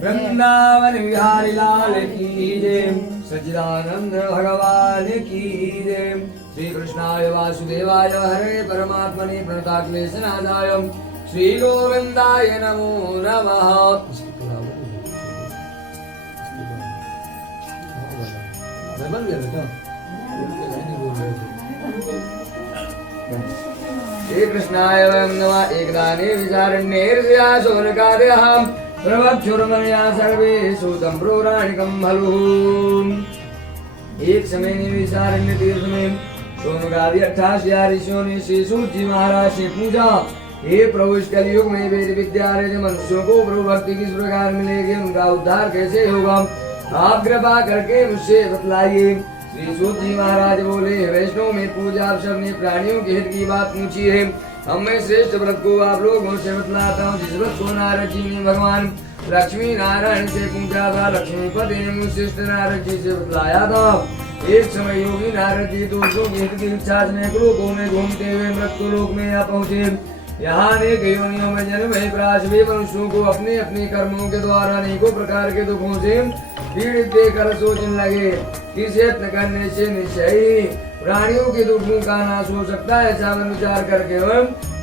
वृंदावन बिहारी लाल की जय। सच्चिदानंद भगवान की जय। श्री कृष्णाय वासुदेवाय हरे परमात्मने प्रणताक्लेशनादाय श्री गोविंदाय नमो नमः। श्री कृष्णाय वयं नमः। एकदाने विचारण्येर्षया शौनकादयः प्रवक्षुर्मनया सर्वे सूतं पौराणिकं खलु। एक समय निविचारण्य तीर्थ में शौनकादि 88 ऋषियों ने श्री सूत जी महाराज से पूछा, हे प्रभु, इस कलयुग में वेद विद्या मनुष्यों को प्रभु भक्ति किस प्रकार मिलेगी, उनका उद्धार कैसे होगा, आप कृपा करके मुझसे बतलाइए। श्री सूत जी महाराज बोले, वैष्णव में पूजा आप सबने प्राणियों के हित की बात पूछी है। अब मैं श्रेष्ठ व्रत को आप लोगों से बतलाता हूँ, जिस व्रत को नारद जी ने भगवान लक्ष्मी नारायण से पूछा था। लक्ष्मीपति ने मुझे नारद जी से बतलाया था। एक समय योगी नारद जी दोस्तों के हित की इच्छा से लोकों में घूमते हुए मृत्यु लोक में आ पहुँचे। यहाँ अनेक योनियों में जन्म है प्राश वे मनुष्यों को अपने अपने कर्मों के द्वारा अनेकों प्रकार के दुखों से पीड़ित देकर सोचने लगे कि यत्न करने से निश्चय ही प्राणियों के दुखों का नाश हो सकता है। ऐसा मन विचार करके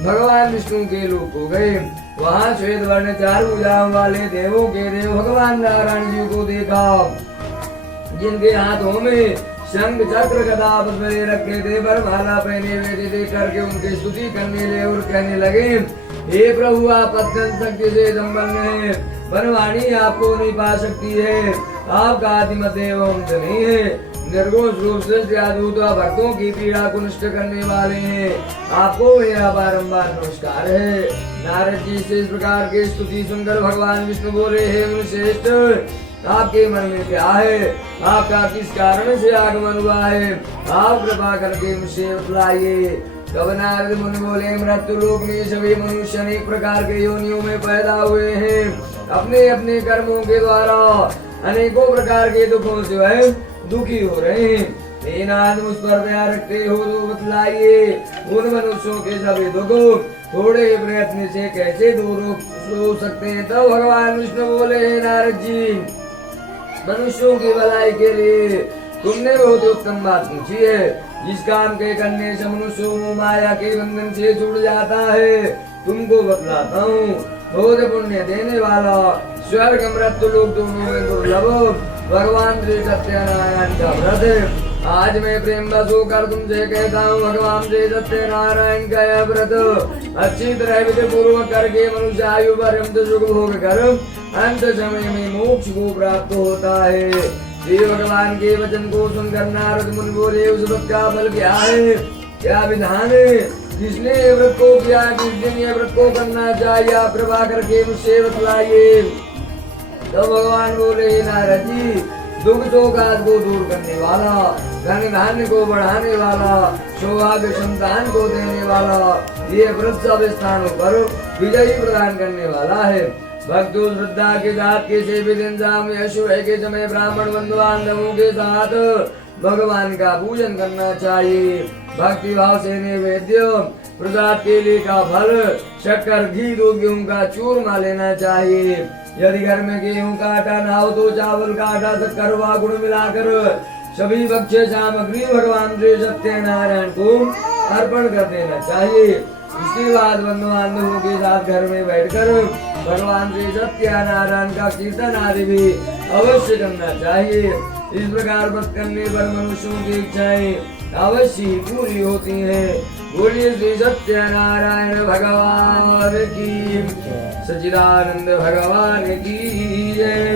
भगवान विष्णु के लोक हो गए। वहाँ श्वेत वर्ण 4 भुजाओं वाले देवों के देव भगवान नारायण जी को देखा, जिनके हाथों में शंख चक्र गदा पद्म रखे थे, वरमाला पहने हुए देख करके उनकी स्तुति करने लगे और कहने लगे, हे प्रभु, आप अत्यंत शक्ति से संपन्न हैं, वरवाणी आपको नहीं पा सकती है, आपका आदिमत एवं अंत नहीं है, निर्गुण रूप से भक्तों की पीड़ा को नष्ट करने वाले हैं, आपको मेरा बारंबार नमस्कार है। नारद जी से इस प्रकार की स्तुति सुनकर भगवान विष्णु बोले, हे मुनिश्रेष्ठ, आपके मन में क्या है, आपका किस कारण से आगमन हुआ है, आप कृपा करके मुझसे बतलाइए। तब नारद मुनि बोले, मृत्यु लोक में सभी मनुष्य अनेक प्रकार के योनियों में पैदा हुए हैं, अपने अपने कर्मों के द्वारा अनेकों प्रकार के दुखों से वह दुखी हो रहे हैं। नाथ, मुझ पर दया रखते हो तो बतलाइए, उन मनुष्यों के सभी दुख थोड़े प्रयत्न से कैसे दूर हो सकते हैं। तब भगवान विष्णु बोले, हे नारद जी, मनुष्यों की भलाई के लिए तुमने बहुत उत्तम बात पूछी है। जिस काम के करने से मनुष्यों माया के बंधन से छूट जाता है, तुमको बतलाता हूँ। बहुत पुण्य देने वाला स्वर्ग मृत्यु लोक दोनों में दुर्लभ भगवान श्री सत्यनारायण का व्रत है। आज मैं प्रेम बस होकर तुमसे कहता हूँ, भगवान श्री सत्यनारायण का यह व्रत अच्छी तरह विधि पूर्वक करके मनुष्य आयु पर्यंत सुख भोग कर अंत समय में मोक्ष को प्राप्त होता है। श्री भगवान के वचन को सुनकर नारद मुनि बोले, उस व्रत का फल क्या है, क्या विधान है, जिसने व्रत को किया, किस दिन ये व्रत को करना चाहिए, आप कृपा करके मुझसे बतलाइए। तो भगवान बोले, नारद जी, दुख शोकाद को दूर करने वाला, धन धान्य को बढ़ाने वाला, सौभाग्य संतान को देने वाला, ये व्रत सब स्थानों पर विजयी प्रदान करने वाला है। भक्तों श्रद्धा के साथ किसी भी दिन शाम या सुबह के समय ब्राह्मण बंधु बांधवों के साथ भगवान का पूजन करना चाहिए। भक्ति भाव से नैवेद्य प्रसाद केले का फल, शक्कर, घी, दूध, गेहूं का चूरमा लेना चाहिए। यदि घर में गेहूं का आटा ना हो तो चावल का आटा, शक्कर व गुड़ मिलाकर सभी भक्ष्य सामग्री भगवान श्री सत्यनारायण को अर्पण कर देना चाहिए। इसके बाद बंधु बांधवों के साथ घर में बैठकर भगवान श्री सत्यनारायण का कीर्तन आदि भी अवश्य करना चाहिए। इस प्रकार व्रत करने पर मनुष्यों की इच्छाएं अवश्य पूरी होती हैं। बोलिए श्री सत्यनारायण भगवान की, सच्चिदानंद भगवान की जय।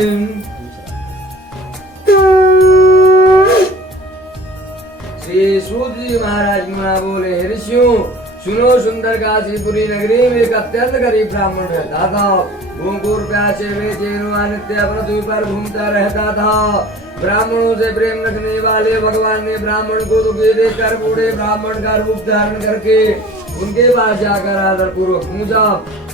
श्री सूत जी महाराज मुना बोले, ऋषियों सुनो, सुंदर काशीपुरी नगरी में एक अत्यंत गरीब ब्राह्मण रहता था। घूर प्यासे बेचैन नित्य पृथ्वी पर घूमता रहता था। ब्राह्मणों से प्रेम रखने वाले भगवान ने ब्राह्मण को दुखी देखकर बूढ़े ब्राह्मण का रूप धारण करके उनके पास जाकर आदर पूर्वक पूछा,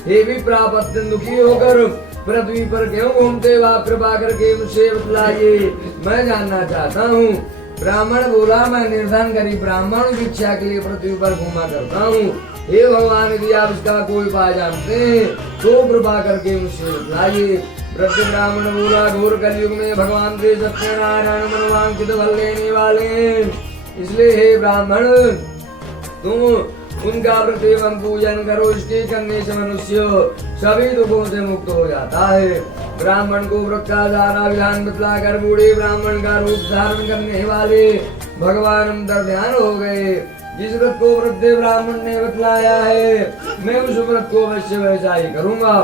हे विप्रा अत्यंत दुखी होकर पृथ्वी पर क्यों घूमते हो? आप कृपा करके मुझसे बतलाइए, मैं जानना चाहता हूँ। ब्राह्मण बोला, मैं निर्धन गरीब ब्राह्मण भिक्षा के लिए पृथ्वी पर घूमा करता हूँ। हे भगवान, यदि आप इसका कोई उपाय जानते हैं तो कृपा करके मुझसे बतलाइए। वृद्ध ब्राह्मण बोला, घोर कलयुग में भगवान श्री सत्यनारायण मनोवांछित फल लेने वाले हैं, इसलिए हे ब्राह्मण तुम उनका प्रतिवम पूजन करो, इसके करने से मनुष्य सभी दुखों से मुक्त हो जाता है। ब्राह्मण को व्रत का सारा विधान बतलाकर बूढ़े ब्राह्मण का रूप धारण करने वाले भगवान अंतर ध्यान हो गए। जिस व्रत को वृद्ध ब्राह्मण ने बतलाया है, मैं उस व्रत को अवश्य वैसा ही करूंगा।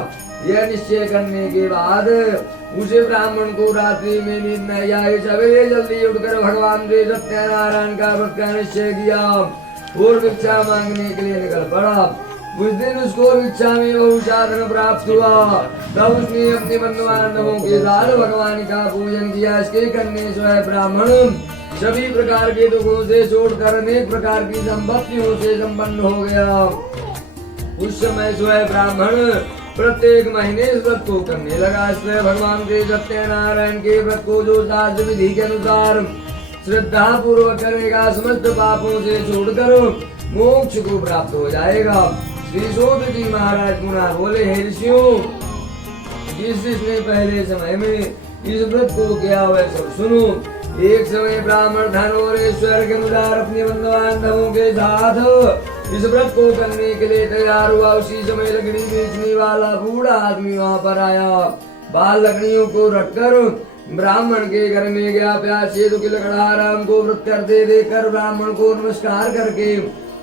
यह निश्चय करने के बाद उसे ब्राह्मण को रात्रि में नींद नहीं आई। सवेरे जल्दी उठकर भगवान श्री सत्यनारायण का व्रत का निश्चय किया और भिक्षा मांगने के लिए निकल पड़ा। उस दिन उसको भिक्षा में बहु साधन प्राप्त हुआ। तब उसने अपने बंधु बांधवों के साथ भगवान का पूजन किया। इसके करने से ब्राह्मण सभी प्रकार के दुखों से छोड़कर अनेक प्रकार की संपत्तियों से संपन्न हो गया। उस समय स्वयं ब्राह्मण प्रत्येक महीने इस व्रत को करने लगा। इसलिए भगवान के सत्यनारायण के व्रत को जो शास्त्र विधि के अनुसार श्रद्धा पूर्वक करेगा, समस्त पापों से छोड़कर मोक्ष को प्राप्त हो जाएगा। श्री सूत जी महाराज पुनः बोले, हे ऋषियों, जिसने पहले समय में इस व्रत को किया वह सब सुनो। एक समय ब्राह्मण धन और ऐश्वर्य के अनुसार अपने बंधु बांधवों के साथ इस व्रत को करने के लिए तैयार हुआ। उसी समय लकड़ी बेचने वाला बूढ़ा आदमी वहाँ पर आया। बाल लकड़ियों को रखकर ब्राह्मण के घर में गया। प्यासे दुखी लकड़हाराम को व्रत करते देखकर ब्राह्मण को नमस्कार करके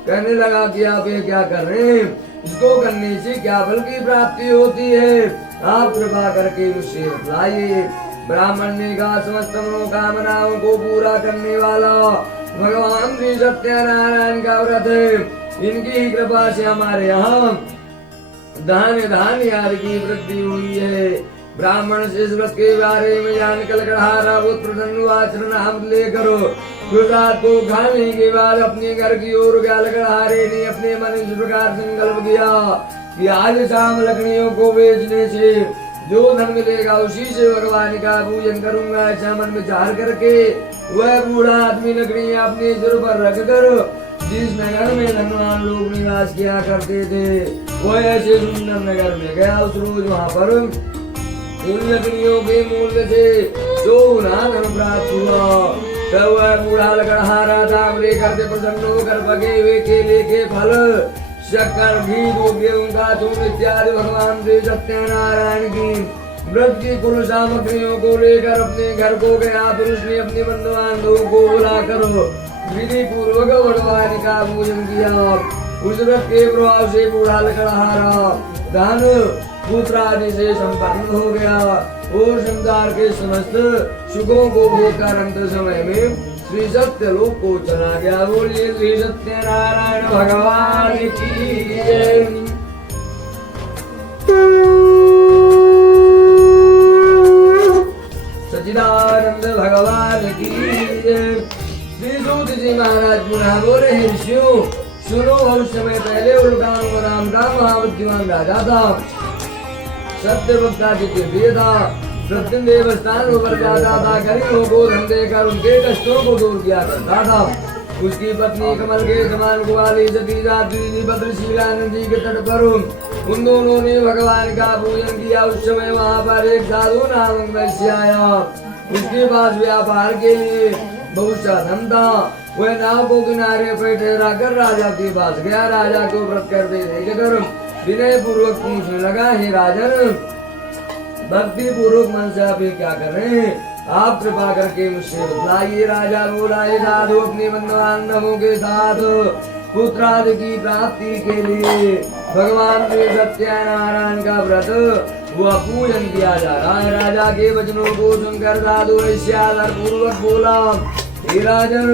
कहने लगा कि आप ये क्या कर रहे हैं? इसको करने से क्या फल की प्राप्ति होती है? आप कृपा करके मुझसे बतलाइए। ब्राह्मण ने कहा, समस्त मनोकामनाओं को पूरा करने वाला भगवान श्री सत्यनारायण का व्रत है। इनकी ही कृपा से हमारे यहाँ दान आदि की वृद्धि हुई है। ब्राह्मण से इस व्रत के बारे में जानकर लकड़हारा बहुत प्रसन्न हुआ। चरणामृत लेकर प्रसाद को खाने के बाद अपने घर की ओर गया। लकड़हारे ने अपने मन इस प्रकार संकल्प किया कि आज शाम लकड़ियों को बेचने से जो धन मिलेगा उसी से भगवान का पूजन करूंगा। ऐसा मन विचार करके वह बूढ़ा आदमी लकड़ियां अपने सिर पर रखकर जिस नगर में धनवान लोग निवास किया करते थे वह ऐसे सुंदर नगर में गया। उस रोज वहाँ पर उन लकड़ियों के मूल्य से जो धन प्राप्त हुआ। तब वह बूढ़ा लकड़हारा दाम लेकर के प्रसन्न होकर पके हुए केले के फल, शक्कर, घी, दूध, गेहूं का चूर्ण इत्यादि भगवान श्री सत्यनारायण की व्रत की कुल सामग्रियों को लेकर अपने घर को गया। फिर उसने अपने बंधु बांधवों को बुलाकर विधि पूर्वक भगवान का पूजन किया। उस व्रत के प्रभाव से बूढ़ा लकड़हारा धन पुत्र आदि से संपन्न हो गया और संसार के समस्त सुखों को भोगकर अंत समय में श्री सत्य लोक को चला गया। बोलिए श्री सत्यनारायण भगवान की जय। सच्चिदानंद भगवान की जय। श्री सूत जी महाराज पुनः बोले, ऋषियों सुनो, उस समय पहले उल्कान राम का महाबुद्धिमान राजा था। सत्यवक्ता प्रिय था। प्रतिदिन देवस्थान पर जाता था। गरीबों को धन देकर उनके कष्टों को दूर किया करता था। उसकी पत्नी कमल के समान कुमारी सती जाती भद्रशिला नदी के तट पर उन दोनों ने भगवान का पूजन किया। उस समय वहाँ पर एक साधु नामक वैश्य आया। उसके पास व्यापार के लिए बहुत सा धन था। वह नाव को किनारे पर ठहरा कर राजा के पास गया। राजा को व्रत करते देखकर विनय पूर्वक पूछने लगा, हे राजन, भक्ति पूर्वक मन से आप क्या कर रहे हैं? आप कृपा करके मुझसे बतलाइए। राजा बोला, हे साधु, अपने बंधु बांधवों के साथ पुत्र आदि की प्राप्ति के लिए भगवान श्री सत्यनारायण का व्रत वह पूजन किया जा रहा है। राजा के वचनों को सुनकर साधु वैश्य आदर पूर्वक बोला, हे राजन,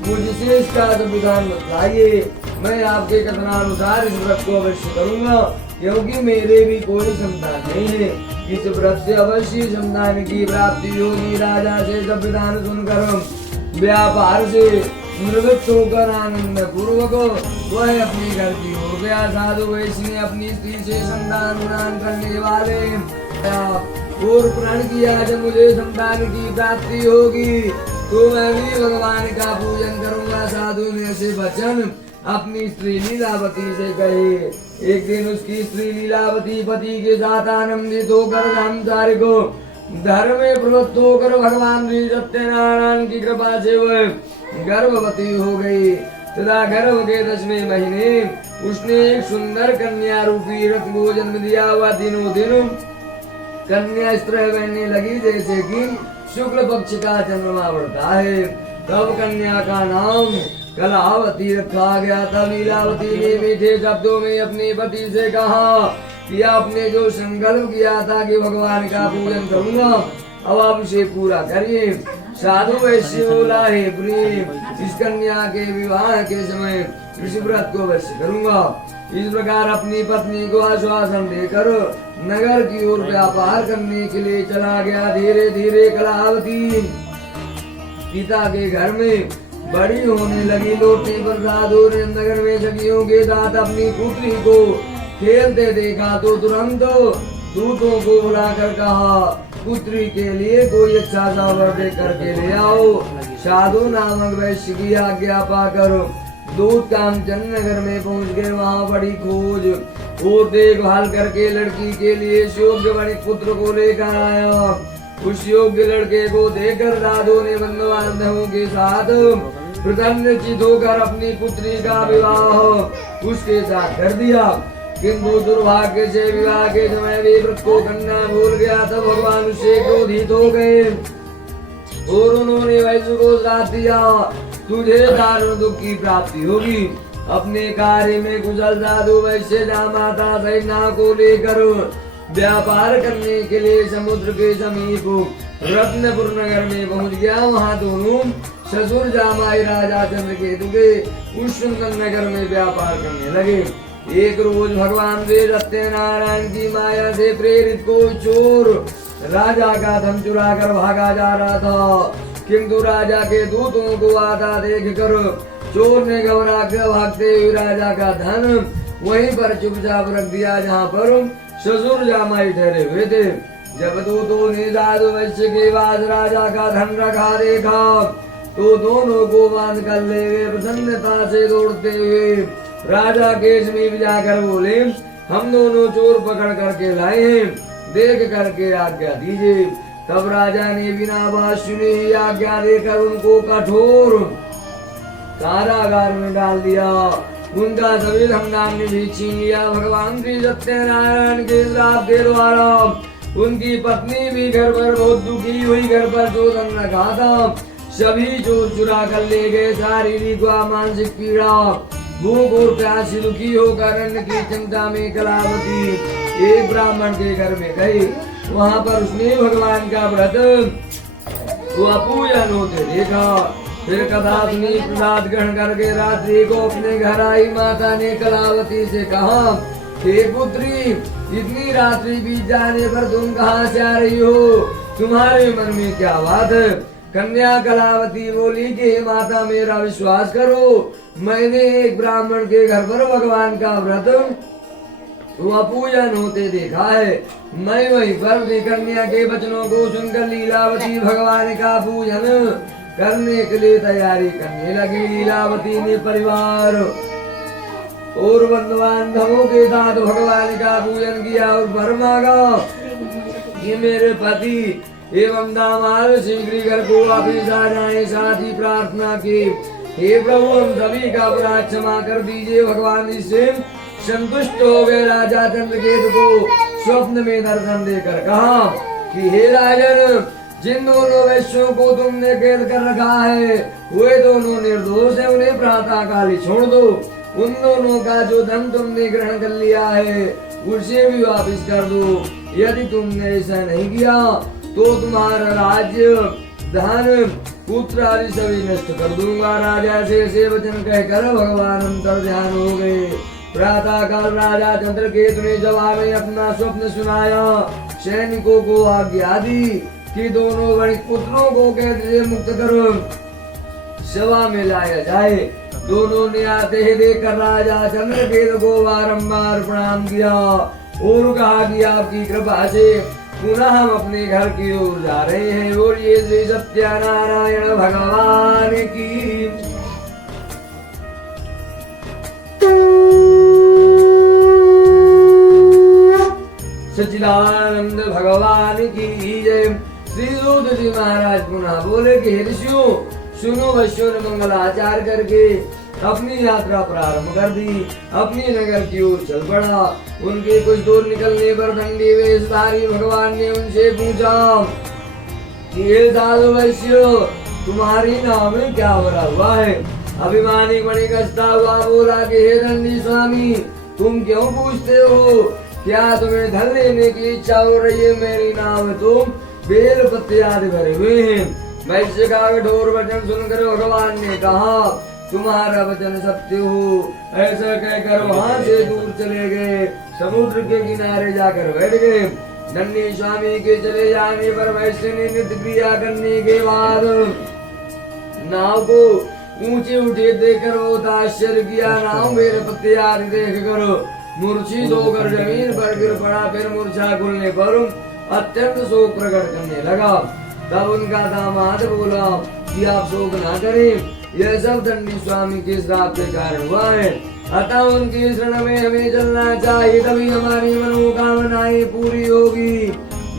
मुझसे इसका विधान बतलाइए। मैं आपके कथनानुसार इस व्रत को अवश्य करूंगा, क्योंकि मेरे भी कोई संतान नहीं है। इस व्रत से अवश्य संतान की प्राप्ति होगी। राजा से सब विधान सुनकर व्यापार से निवृत्त होकर आनंद पूर्वक वह अपने घर की ओर गया। साधु वैश्य ने अपनी स्त्री से संतान प्रदान करने वाले और प्रण किया, जब मुझे संतान की प्राप्ति होगी तो मैं भी भगवान का पूजन करूंगा। साधु ने ऐसे वचन अपनी स्त्री लीलावती से कहे। एक दिन उसकी स्त्री लीलावती पति के साथ आनंदित होकर ब्रह्मचारी को धर्म में प्रवृत्त होकर भगवान श्री सत्यनारायण की कृपा से वह गर्भवती हो गई। तथा गर्भ के 10वें महीने उसने एक सुंदर कन्या रूपी रत्न को जन्म दिया हुआ। दिनों दिन कन्या स्त्र बनने लगी, जैसे कि शुक्ल पक्ष का चंद्रमा बढ़ता है। तब कन्या का नाम कलावती रखा गया। तब लीलावती ने मीठे शब्दों में अपने पति से कहा कि आपने जो संकल्प किया था कि भगवान का पूजन करूंगा, अब आप उसे पूरा करिए। साधु वैश्य बोला, हे प्रिय, इस कन्या के विवाह के समय इस व्रत को अवश्य करूंगा। इस प्रकार अपनी पत्नी को आश्वासन देकर नगर की ओर व्यापार करने के लिए चला गया। धीरे धीरे कलावती पिता के घर में बड़ी होने लगी। लौटने पर साधु ने नगर में सखियों के साथ अपनी पुत्री को खेलते देखा तो तुरंत दूतों को बुलाकर कहा, पुत्री के लिए कोई अच्छा सा वर दे करके ले आओ। साधु नामक वैश्य की आज्ञा पाकर दूत कामचंद नगर में पहुंच गए। वहां बड़ी खोज और देखभाल करके लड़की के लिए योग्य बड़े पुत्र को लेकर आया। उस योग्य लड़के को देखकर साधु ने बंधु बांधवों के साथ प्रसन्नचित्त होकर अपनी पुत्री का विवाह उसके साथ कर दिया। किंतु दुर्भाग्य से विवाह के समय भी व्रत को करना भूल गया। तब भगवान उससे क्रोधित हो गए और उन्होंने वैश्य को श्राप दिया, तुझे दारुण दुख की प्राप्ति होगी। अपने कार्य में कुशल साधु वैश्य माता सैना को लेकर व्यापार करने के लिए समुद्र के समीप रत्नपुर नगर में पहुंच गया। वहां दोनों ससुर जामाई राजा चंद्रकेतु के उस सुंदर नगर में व्यापार करने लगे। एक रोज भगवान श्री सत्यनारायण की माया से प्रेरित कोई चोर राजा का धन चुरा कर भागा जा रहा था, किंतु राजा के दूतों को आता देखकर चोर ने घबरा कर भागते हुए राजा का धन वहीं पर चुपचाप रख दिया जहाँ पर ससुर जामाई ठहरे हुए थे। जब दूतों ने साधु वैश्य के बाद राजा का धन रखा देखा तो दोनों को बांध कर ले गए। प्रसन्नता से दौड़ते हुए राजा के समीप जाकर बोले, हम दोनों चोर पकड़ करके लाए हैं, देख करके आज्ञा दीजिए। तब राजा ने बिना बात सुने ही आज्ञा देकर उनको कठोर कारागार में डाल दिया। उनका सभी धन भी छीन लिया। भगवान श्री सत्यनारायण के श्राप के द्वारा उनकी पत्नी भी घर पर बहुत दुखी हुई। घर पर जो धन रखा था सभी चोर चुरा कर ले गए। शारीरिक व मानसिक पीड़ा, भूख और प्यास से दुखी होकर अन्न की चिंता में कलावती एक ब्राह्मण के घर में गई। वहां पर उसने भगवान का व्रत पूजन होते देखा। फिर कथा सुनी, प्रसाद ग्रहण करके रात्रि को अपने घर आई। माता ने कलावती से कहा, हे पुत्री, इतनी रात्रि बीत जाने पर तुम कहाँ से आ रही हो? तुम्हारे मन में क्या बात है? कन्या कलावती बोली कि हे माता, मेरा विश्वास करो, मैंने एक ब्राह्मण के घर पर भगवान का व्रत वह पूजन होते देखा है। मैं वहीं पर कन्या के वचनों को सुनकर लीलावती भगवान का पूजन करने के लिए तैयारी करने लगी। लीलावती ने परिवार और बंधु बांधवों के साथ भगवान का पूजन किया और वर मांगा कि मेरे पति एवं दामाद शीघ्र घर को वापिस आ जाए। साथ ही प्रार्थना की, हे प्रभु, हम सभी का अपराध क्षमा कर दीजिए। भगवान इससे संतुष्ट हो गए। राजा चंद्रकेतु को स्वप्न में दर्शन देकर कहा कि हे राजन, जिन दोनों वैश्यों को तुमने कैद कर रखा है वे दोनों निर्दोष है, उन्हें प्रातः काल छोड़ दो। उन दोनों का जो धन तुमने ग्रहण कर लिया है उसे भी वापस कर दो। यदि तुमने ऐसा नहीं किया तो तुम्हारा राज्य धन पुत्र आदि सभी नष्ट कर दूंगा। राजा से वचन कहकर भगवान अंतर ध्यान हो गए। प्रातः काल राजा चंद्रकेतु ने जवाब में अपना स्वप्न सुनाया। सैनिकों को आज्ञा दी कि दोनों वणिक पुत्रों को कैद से मुक्त करो, सभा में लाया जाए। दोनों ने आते ही देखकर राजा चंद्रकेतु को बारंबार प्रणाम किया और कहा कि आपकी कृपा से पुनः हम अपने घर की ओर जा रहे हैं। और ये श्री सत्यनारायण भगवान की सच्चिदानंद भगवान की जय। श्री सूत जी महाराज पुनः बोले कि ऋषियों सुनो, वैश्यों ने मंगलाचार करके अपनी यात्रा प्रारंभ कर दी। अपनी नगर की ओर चल पड़ा। उनके कुछ दूर निकलने पर दंडी वेशधारी भगवान ने उनसे पूछा कि हे साधु वैश्यों, तुम्हारी नाम में क्या भरा हुआ है? अभिमानी मणिक हंसता हुआ बोला कि हे दंडी स्वामी, तुम क्यों पूछते हो? क्या तुम्हें धन लेने की इच्छा हो रही है? मेरी नाम तो बेल पत्ते आदि भरे हुए हैं। वैश्य का कठोर वचन सुनकर भगवान ने कहा, तुम्हारा वचन सत्य हो। ऐसा कहकर वहां से दूर चले गए। समुद्र के किनारे जाकर बैठ गए। दंडी स्वामी के चले जाने पर वैश्य ने नित्य क्रिया करने के बाद नाव को ऊंचे उठे देखकर बहुत आश्चर्य किया। नाव मेरे पत्ते आदि देख कर मूर्छित होकर जमीन पर गिर पड़ा। फिर मूर्छा खुलने पर अत्यंत शोक प्रकट करने लगा। तब उनका दामाद बोला कि आप शोक ना करें, यह सब दंडी स्वामी के श्राप के कारण हुआ है। अतः उनकी शरण में हमें चलना चाहिए, तभी हमारी मनोकामनाएं पूरी होगी।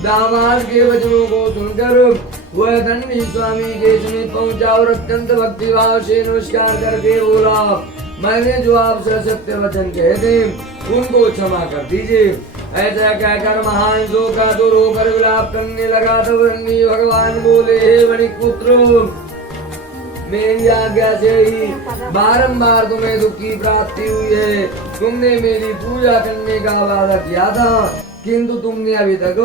दामाद के वचनों को सुनकर वह दंडी स्वामी के समीप पहुंचा और अत्यंत भक्ति भाव से नमस्कार करके बोला, मैंने जो आपसे सत्य वचन कहे थे उनको क्षमा कर दीजिए। ऐसा कहकर महान शोकातुर होकर विलाप करने लगा। तब दंडी भगवान बोले, हे वणिक पुत्र, मेरी आज्ञा से ही बारंबार तुम्हें दुख की प्राप्ति हुई है। तुमने मेरी पूजा करने का वादा किया था, किंतु तुमने अभी तक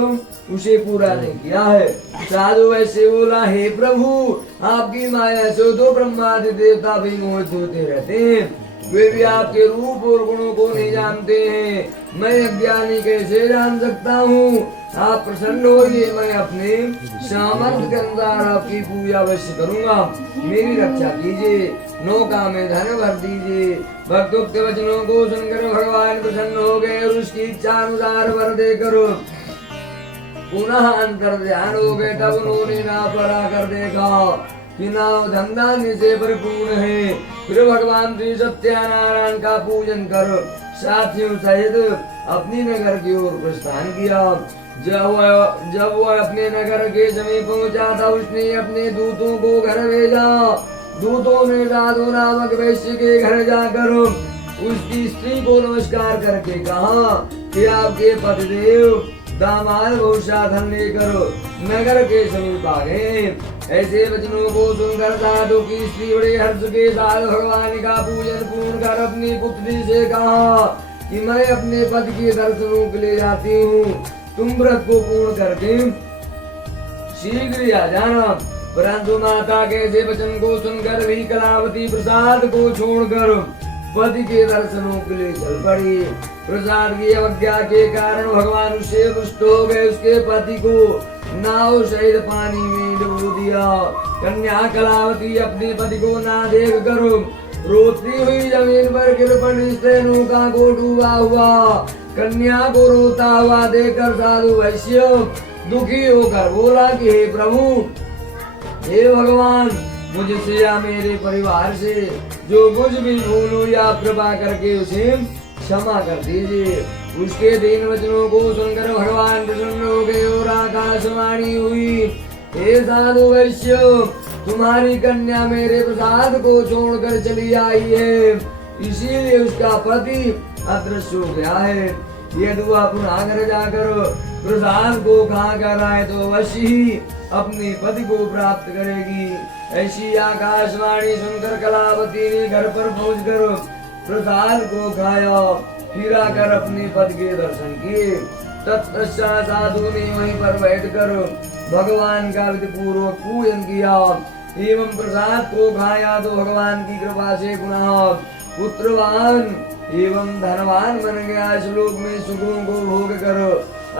उसे पूरा नहीं किया है। साधु वैसे बोला, हे प्रभु, आपकी माया से तो ब्रह्मादि देवता भी मोहित होते रहते हैं। वे भी आपके रूप और गुणों को नहीं जानते हैं। मैं अज्ञानी कैसे जान सकता हूँ? आप प्रसन्न होइए, मैं अपने सामर्थ्य के अनुसार आपकी पूजा अवश्य करूँगा। मेरी रक्षा कीजिए, नौका में धन भर दीजिए। भक्तोक्त वचनों को सुनकर भगवान प्रसन्न हो गए और उसकी इच्छा अनुसार वर देकर पुनः अंतर ध्यान हो गए। तब उन्होंने नाव पर आकर देखा कि नाव धनधान्य से परिपूर्ण है। फिर भगवान श्री सत्यनारायण का पूजन कर साथियों सहित अपनी नगर की ओर प्रस्थान किया। जब वह अपने नगर के समीप पहुंचा था, उसने अपने दूतों को घर भेजा। दूतों ने साधु नामक वैश्य के घर जाकर उसकी स्त्री को नमस्कार करके कहा कि आपके पतिदेव दामाद बहुत साधन लेकर नगर के समीप आ गए। ऐसे वचनों को सुनकर साधु की स्त्री बड़े हर्ष के साथ भगवान का पूजन पूर्ण कर अपनी पुत्री से कहा कि मैं अपने पति के दर्शनों के लिए जाती हूँ, तुम व्रत को पूर्ण करके शीघ्र आ जाना। परंतु माता के ऐसे वचन को सुनकर भी कलावती प्रसाद को छोड़कर पति के दर्शनों के लिए चल पड़ी। प्रसाद की अवज्ञा के कारण भगवान उससे रुष्ट हो गए। उसके पति को नाव सहित पानी में डुबो दिया। कन्या कलावती अपने पति को ना देख कर रोती हुई जमीन पर गिर पड़ी। नौका को डूबा हुआ कन्या को रोता हुआ देखकर साधु वैश्य दुखी होकर बोला कि हे प्रभु, हे भगवान, मुझसे या मेरे परिवार से जो कुछ भी भूल हुई आप कृपा करके उसे क्षमा कर दीजिए। उसके दीन वचनों को सुनकर भगवान प्रसन्न हो गए और आकाशवाणी हुई, हे साधु वैश्य, तुम्हारी कन्या मेरे प्रसाद को छोड़कर चली आई है, इसीलिए उसका पति अदृश्य हो गया है। यदि वह पुनः घर जाकर प्रसाद को खा कर आए तो अवश्य ही अपने पति को प्राप्त करेगी। ऐसी आकाशवाणी सुनकर कलावती ने घर पर पहुंचकर प्रसाद को खाया, फिर आकर अपने पति के दर्शन किए। तत्पश्चात साधु ने वहीं पर बैठकर भगवान का विधि पूर्वक पूजन किया एवं प्रसाद को खाया तो भगवान की कृपा से पुनः पुत्रवान एवं धनवान बन गया। श्लोक में सुखों को भोग कर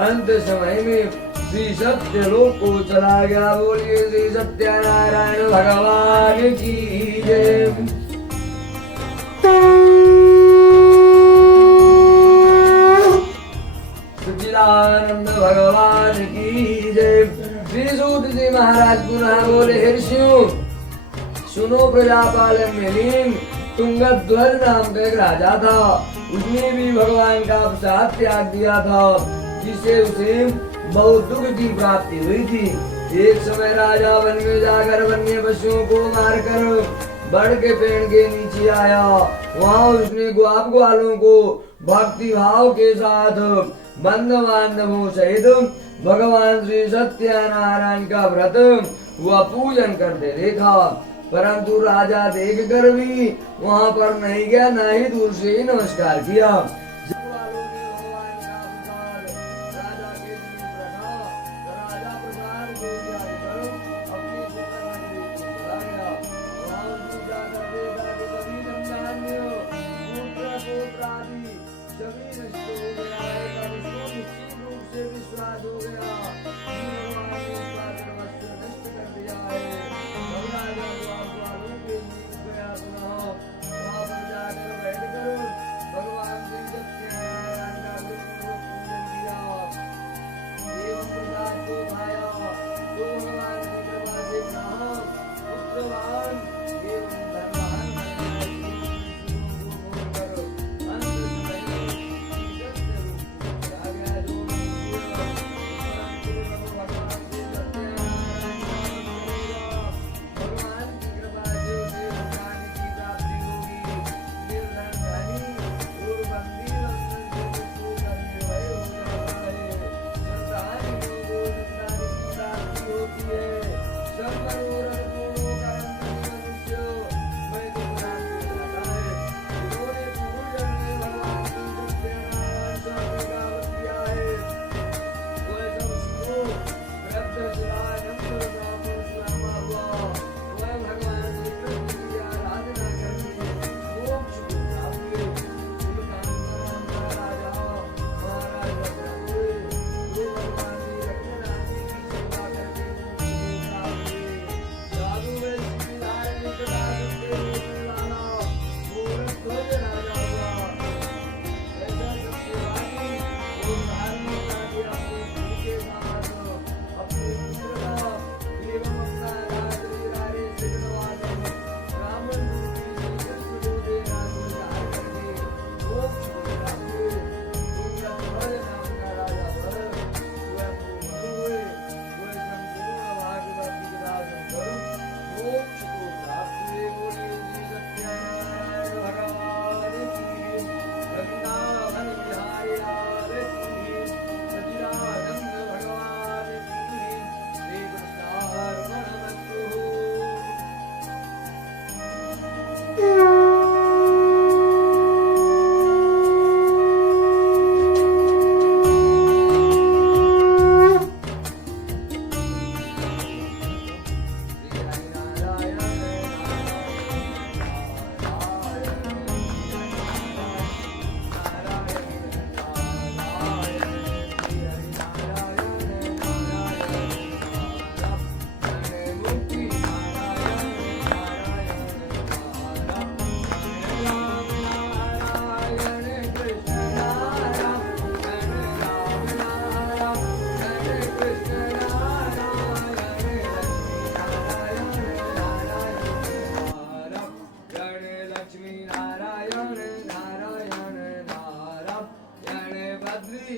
अंत समय में श्री सत्य लोक को चला गया। बोलिए श्री सत्यनारायण भगवान की जय। सच्चिदानंद भगवान की जय। श्री सूत जी महाराज पुनः बोले ऋषियों सुनो, प्रजापाल में लीन तुंगध्वज नाम का एक राजा था। उसने भी भगवान का प्रसाद त्याग दिया था, जिससे उसे बहुत दुख की प्राप्ति हुई थी। एक समय राजा वन में जाकर वन्य पशुओं को मारकर बड़ के पेड़ के नीचे आया। वहां उसने ग्वाप ग्वालों को भक्ति भाव के साथ बंद बांधवों सहित भगवान श्री सत्यनारायण का व्रत व पूजन करते देखा। परंतु राजा देख कर भी वहां पर नहीं गया, न ही दूर से ही नमस्कार किया।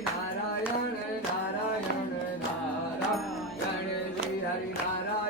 नारायण नारायण नारायण हरि नारायण